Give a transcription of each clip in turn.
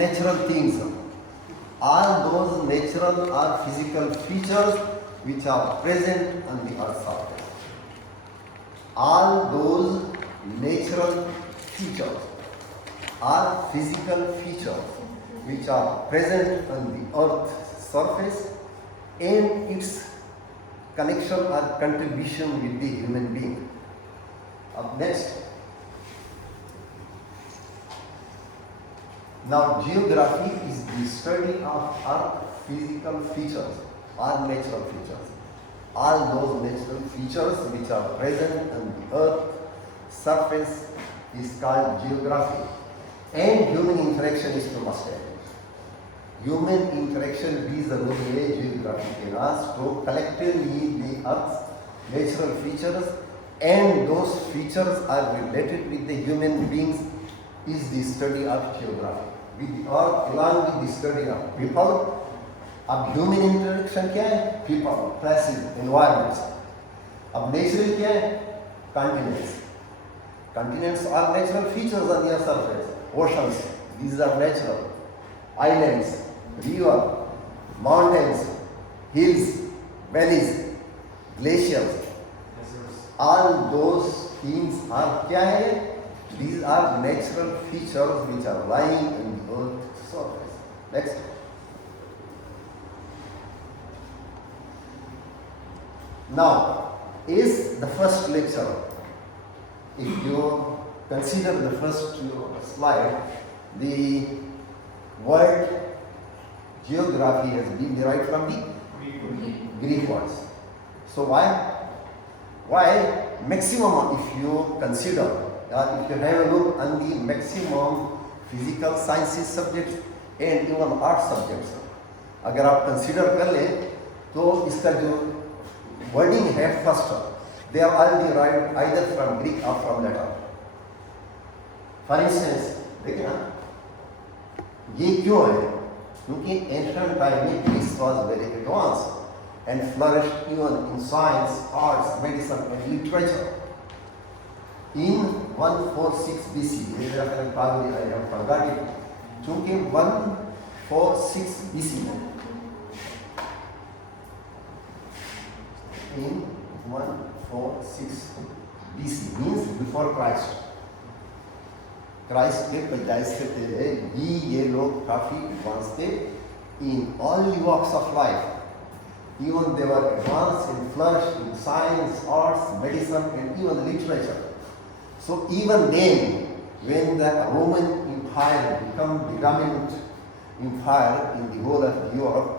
natural things. All those natural or physical features which are present on the earth's surface. All those natural features or physical features which are present on the earth's surface and its connection or contribution with the human being. Up next. Now, geography is the study of earth physical features or natural features. All those natural features which are present on the earth surface is called geography. And human interaction is to must have. Human interaction is the way geography can ask to collectively the earth's natural features, and those features are related with the human beings is the study of geography. With the earth along with the study of people. अब human interaction क्या है? People, places, environments. अब natural क्या है? Continents. Continents are natural features on their surface. Oceans, these are natural. Islands, river, mountains, hills, valleys, glaciers. All those things are क्या है? These are natural features which are lying on the earth's surface. Next. Now, is the first lecture. If you consider the first slide, the word geography has been derived from the Greek words. So why? Why maximum, if you consider, if you have a look on the maximum physical sciences subjects and even art subjects, अगर आप consider कर ले तो इसका जो wording है first, they are all derived either from Greek or from Latin. For instance, देखिए ना, ये क्यों है? क्योंकि ancient time में Greece was very advanced and flourished even in science, arts, medicine and literature. In 146 BC, probably I have forgot it. क्योंकि 146 BC में in 146 BC means before Christ. Christ के 50 से पहले भी ये लोग काफी advanced थे in all the walks of life. Even they were advanced and flourished in science, arts, medicine, and even literature. So even then, when the Roman Empire became the dominant empire in the whole of Europe,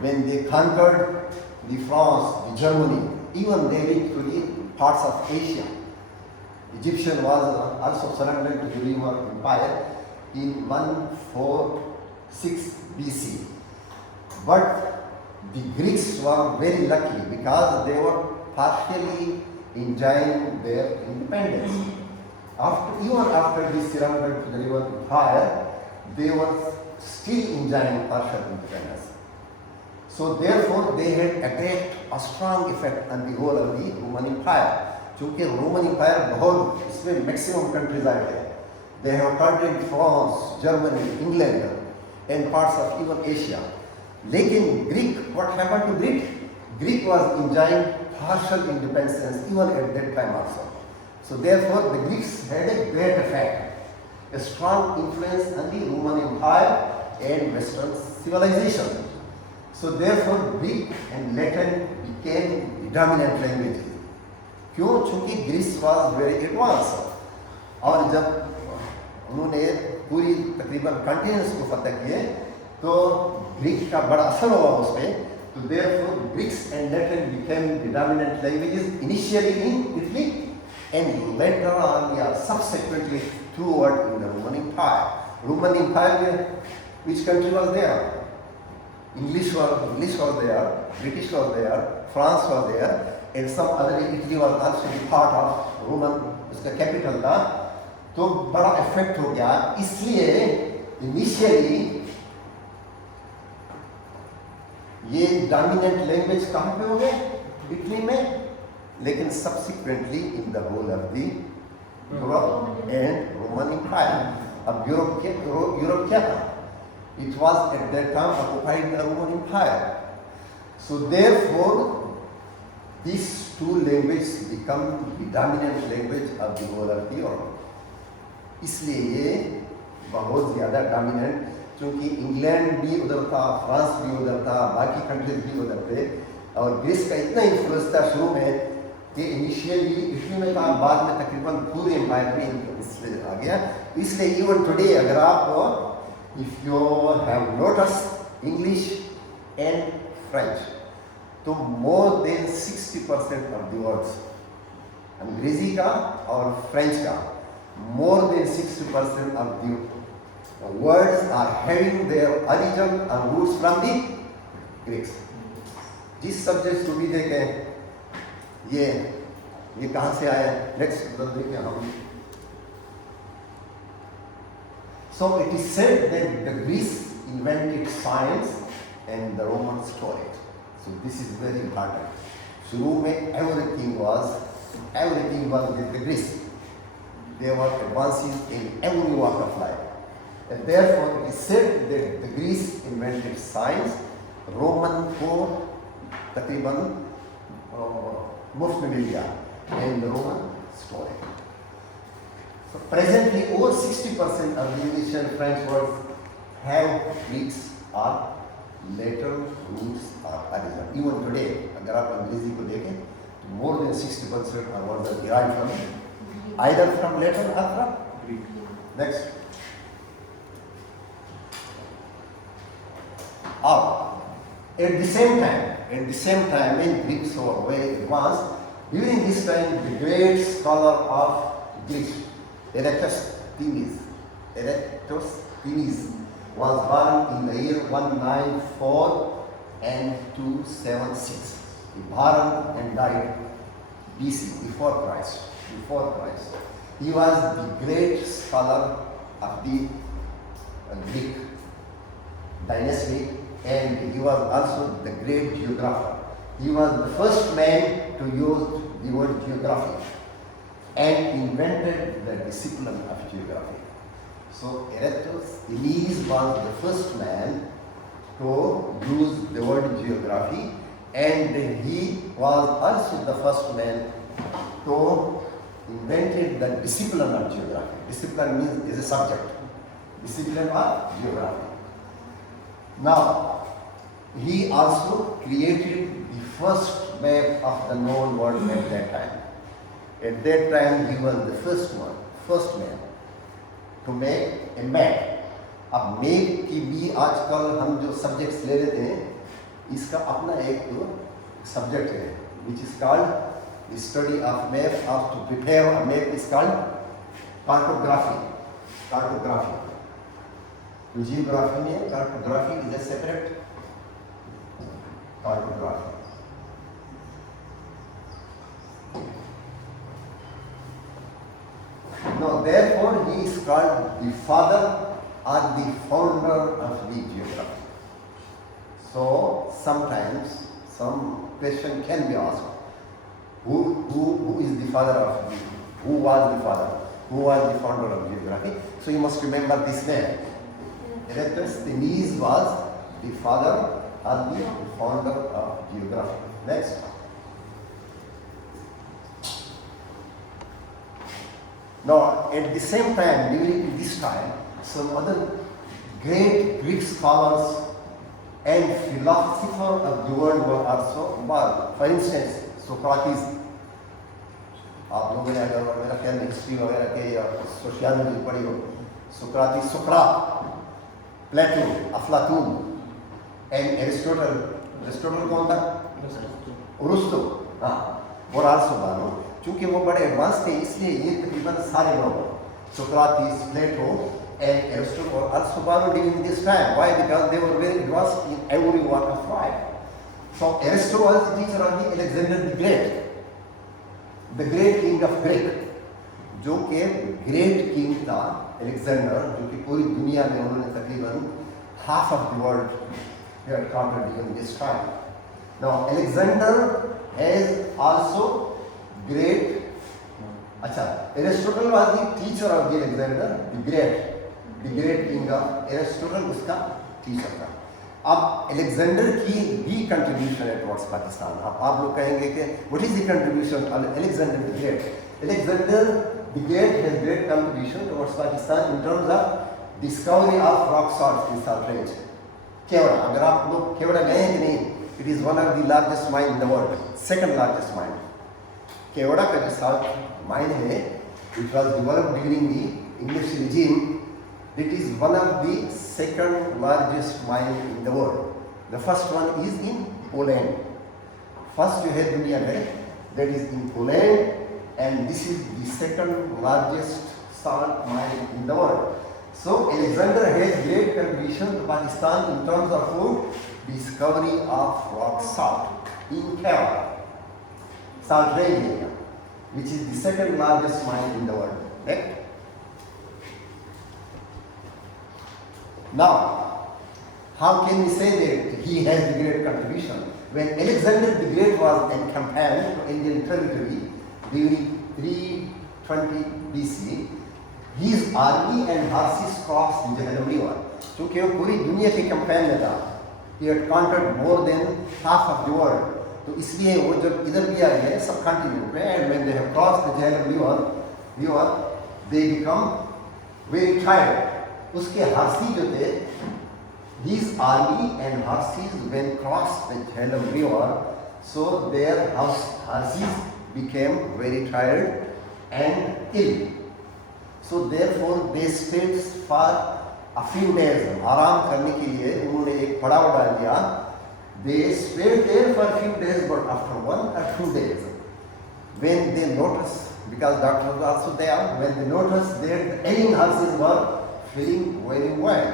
when they conquered the France, the Germany, even they went to the parts of Asia. Egyptian was also surrendered to the Roman Empire in 146 BC. But the Greeks were very lucky because they were partially enjoying their independence. Even after the surrender to the Roman Empire, they were still enjoying partial independence. So therefore, they had attacked a strong effect on the whole of the Roman Empire. क्योंकि Roman Empire बहुत इसमें maximum countries आए थे. They have conquered France, Germany, England, and parts of even Asia. लेकिन Greek, what happened to Greek? Greek was enjoying partial independence even at that time also. So therefore, the Greeks had a great effect, a strong influence on the Roman Empire and Western civilization. So therefore, Greek and Latin became the dominant languages. क्यों? चूंकि Greece was very advanced. और जब उन्होंने पूरी तकरीबन continents को फतह किए, तो ग्रीक का बड़ा असर हुआ उस पर. तो therefore, Greeks and Latin became the dominant languages initially in Italy and later on, subsequently throughout in the Roman Empire. Roman Empire, which country was there? English was there, British was there, France was there, and some other. Italy was also part of Roman, उसका capital था. तो बड़ा effect हो गया. इसलिए initially ये dominant language कहाँ पे हो गए? इटली में. लेकिन subsequently in the whole of the Europe and Roman Empire. अब यूरोप क्या था? It was at that time occupied the Roman Empire. So therefore, these two languages become the dominant language of the whole of Europe. इसलिए ये बहुत ज़्यादा dominant, क्योंकि England भी उधर था, फ्रांस भी उधर था, बाकी कंट्रीज भी उधर थे, और ग्रीस का इतना इन्फ्लुएंस था शुरू में कि इनिशियली इटली में था, बाद में तकरीबन पूरे एम्पायर में इसलिए आ गया. इसलिए इवन टुडे अगर आप if you have notice English and French, तो more than 60% of the words Angrezi का और फ्रेंच का, more than 60% of the words are having their origin and roots from the Greeks. जिस सब्जेक्ट को भी देखें, ये कहाँ से आया? नेक्स्ट देखें हम. So it is said that the Greeks invented science and the Romans taught it. So this is very important. शुरू में everything was with the Greeks. They were advancing in every walk of life. And therefore it is said that the Greeks invented science, Roman को तकरीबन मुफ्त में मिल गया, and the Roman stole it. So presently over 60% of the English and French words have Greeks or later roots or origin. Even today, अगर आप अंग्रेजी को देखें, तो more than 60% of words are derived from either from Latin or from Greek. Next. At the same time, when Greeks were very advanced, during this time, the great scholar of Greece, Eratosthenes, was born in the year 194 and 276. He born and died BC, before Christ. He was the great scholar of the Greek dynasty, and he was also the great geographer. He was the first man to use the word geography and invented the discipline of geography. So Eratosthenes was the first man to use the word geography, and he was also the first man to invented the discipline of geography. Discipline means is a subject. Discipline of geography. Now, he also created the first map of the known world at that time. At that time, he was the first man to make a map. अब map की भी आजकल हम जो subjects ले लेते हैं, इसका अपना एक सब्जेक्ट है, which is called the study of map. Or to prepare a map is called cartography. Geography में cartography is a separate cartography. Now, therefore, he is called the father or the founder of the geography. So, sometimes some question can be asked: Who is the father of who was the father? Who was the founder of geography? So you must remember this name. Eratosthenes was the father or the founder of geography. Next. Now, at the same time, during this time, some other great Greek scholars and philosophers of the world were also born. For instance, Socrates. आप लोगों ने अगर मेरा ख्याल में history वगैरह के या सोशियोलॉजी पढ़ी हो, Socrates, Plato, Aflatun, and Aristotle कौन था? Aristo, हाँ, और also बानो, चूँकि वो बड़े एडवांस थे, इसलिए ये तकरीबन सारे लोग, Socrates, Plato, and Aristotle were also born during this time. Why? Because they were very advanced in every walk of life. So Aristotle was the teacher of the Alexander the Great, the great king of Greek, जो कि great king था Alexander, जो कि पूरी दुनिया में उन्होंने तकरीबन half of the world he had conquered during this time. Now Alexander has also great. अच्छा, Aristotle was the teacher of the Alexander the Great king of Aristotle, उसका टीचर का। अब एलेक्जेंडर की भी कंट्रीब्यूशन है टुवर्ड्स पाकिस्तान। अब आप लोग कहेंगे कि what is the contribution of Alexander the Great? Alexander the Great has great contribution towards Pakistan in terms of discovery of rock salt in salt range. Khewra, अगर आप लोग केवड़ा गए हैं कि नहीं, it is one of the largest mine in the world, second largest mine. Khewra का जो salt mine है, it was developed during the English regime. It is one of the second largest mine in the world. The first one is in Poland. First जो है दुनिया में, that is in Poland, and this is the second largest salt mine in the world. So Alexander has great contribution to Pakistan in terms of food, discovery of rock salt in Kerala, salt range area, which is the second largest mine in the world. Right? Now, how can we say that he has the great contribution? When Alexander the Great was encamped to Indian territory during 320 BC, his army and horses crossed the Jhelum River. क्योंकि वो पूरी दुनिया के campaign में था, he had conquered more than half of the world. तो इसलिए वो जब इधर भी आए हैं सब कॉन्टिनेंट में, and when they have crossed the Jhelum River, they become very tired. उसके हार्सी जो थे, his army and horses when crossed the Jhelum River, so their horses became very tired and ill. So therefore they stayed for a few days. आराम करने के लिए उन्होंने एक पड़ाव डाल दिया. They stayed there for a few days, but after 1 or 2 days, when they noticed, because doctors were also there, when they noticed that the ailing horses were feeling very well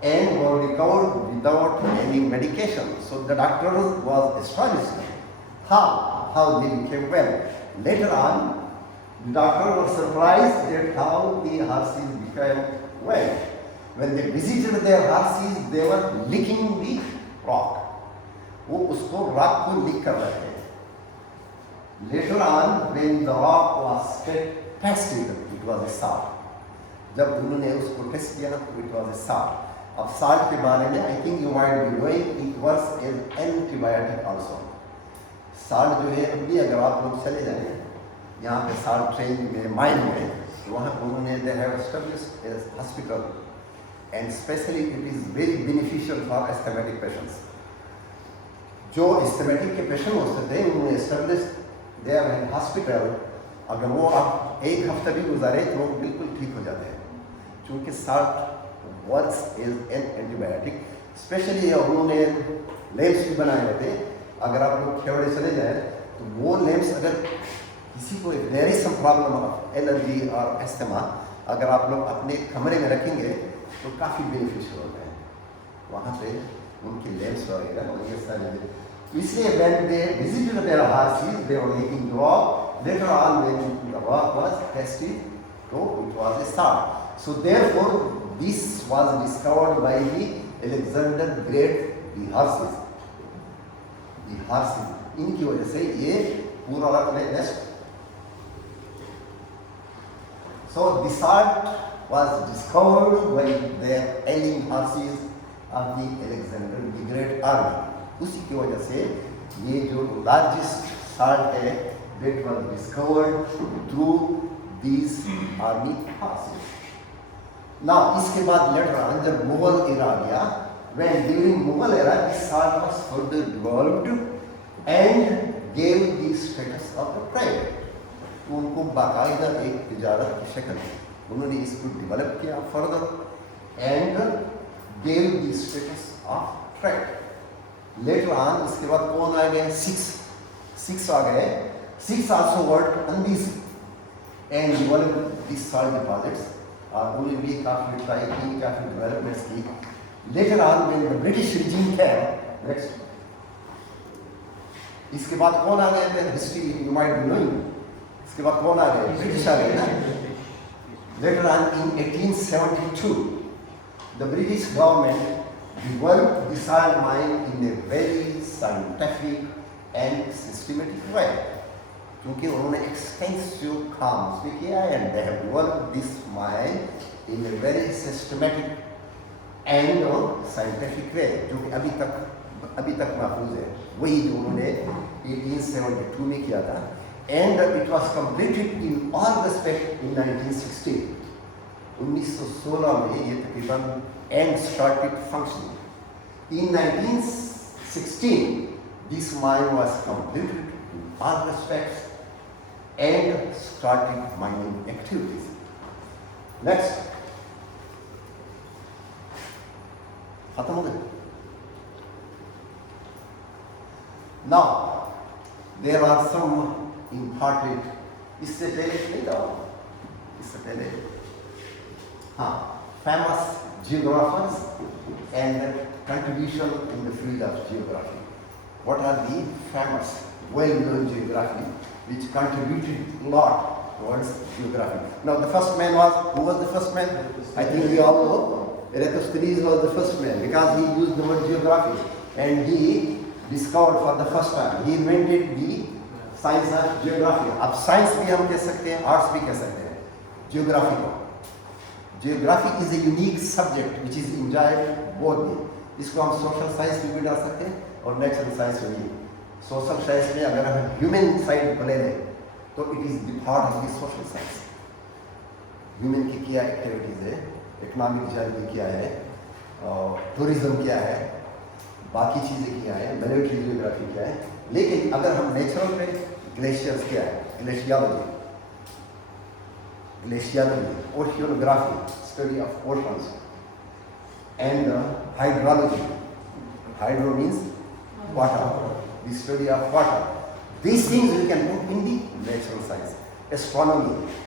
and were recovered without any medication. So the doctor was astonished how they became well. Later on, the doctor was surprised at how the horses became well. When they visited their horses, they were licking the rock. वो उसको rock को lick कर रहे थे. Later on, when the rock was tested, it was a salt. जब उन्होंने उसको test किया ना, तो इट वाज ए साल्ट। अब साल्ट के बारे में I think you might be knowing, it was an antibiotic also. Salt जो है, अभी अगर आप लोग चले जाएं यहाँ पे साल्ट ट्रेन में, माइन में, तो वहाँ उन्होंने they have established A hospital, and specially it is very beneficial for asthmatic patients. जो एस्थमेटिक के पेशेंट होते थे, उन्होंने एस्टैब्लिश्ड देयर हॉस्पिटल। अगर वो आप एक हफ्ता भी गुजारे तो वो बिल्कुल ठीक हो जाते हैं, क्योंकि salt works as an antibiotic. Especially उन्होंने लैम्प्स भी बनाए हुए थे। अगर आप लोग खेवड़े चले जाएं तो वो लैम्प्स, अगर किसी को there is some problem of allergy और एस्थमा, अगर आप लोग अपने कमरे में रखेंगे तो काफ़ी बेनिफिशियल होता है। वहाँ पे उनकी लैम्प्स वगैरह और ये सारे, इसलिए when they visited their horses, they were making rock. Later on, when the rock was tested, so it was a salt. So therefore, this was discovered by the Alexander the Great, the horses. The horses. इनकी वजह से ये पूरा next. So the salt was discovered by the ailing horses of the Alexander the Great army. उसी की वजह से ये जो लार्जेस्ट साल्ट है, that was discovered through these army horses. Now इसके बाद later on जब मुगल era आ गया, when during Mughal era this salt was further developed and gave the status of the trade. उनको बाकायदा एक तिजारत की शक्ल उन्होंने इसको डेवलप किया further and gave the status of trade. Later on, इसके बाद कौन आ गए? Sikhs आ गए. Sikhs also worked on these and developed these salt deposits. और उन्होंने भी काफ़ी ट्राई की, काफ़ी डेवलपमेंट्स की. Later on, when the British regime came, next, इसके बाद कौन आ गए? Then history you might be knowing. इसके बाद कौन आ गए? British आ गए ना. Later on, in 1872, the British government developed the salt mine in a very scientific and systematic way. क्योंकि उन्होंने extensive काम किया and they have developed this mine in a very systematic and scientific way, जो कि अभी तक महफूज है, वही जो उन्होंने 1872 में किया था, and it was completed in all respect in 1916। 1916 में ये तकरीबन and started functioning. In 1916 this mine was completed in all respects and started mining activities. Next. खत्म हो गए? Now, there are some important, इससे पहले नहीं था, इससे पहले हाँ, famous geographers and contribution in the field of geography. What are the famous, well-known geography which contributed a lot towards geography? Now, the first man was, who was the first man? I think we all know. Eratosthenes was the first man because he used the word geography and he discovered for the first time. He invented the science of geography. अब science भी हम कह सकते हैं, arts भी कह सकते हैं, geography को. Geography is a unique subject which is enjoyed both way. इसको हम social science में भी डाल सकते हैं और नेचुरल साइंस में भी। सोशल साइंस में अगर हम ह्यूमन साइड को ले लें तो it is the part of the social science. Human की क्या एक्टिविटीज़ है, इकोनॉमिक जर्नी क्या है, टूरिज्म क्या है, बाकी चीज़ें क्या है, मिलिट्री जियोग्राफी क्या है। लेकिन अगर हम नेचुरल पे, ग्लेशियर्स क्या है, glaciology, ओशियोनोग्राफी, study of oceans, and hydrology, hydro means water, the study of water. These things we can put in the natural science. Astronomy,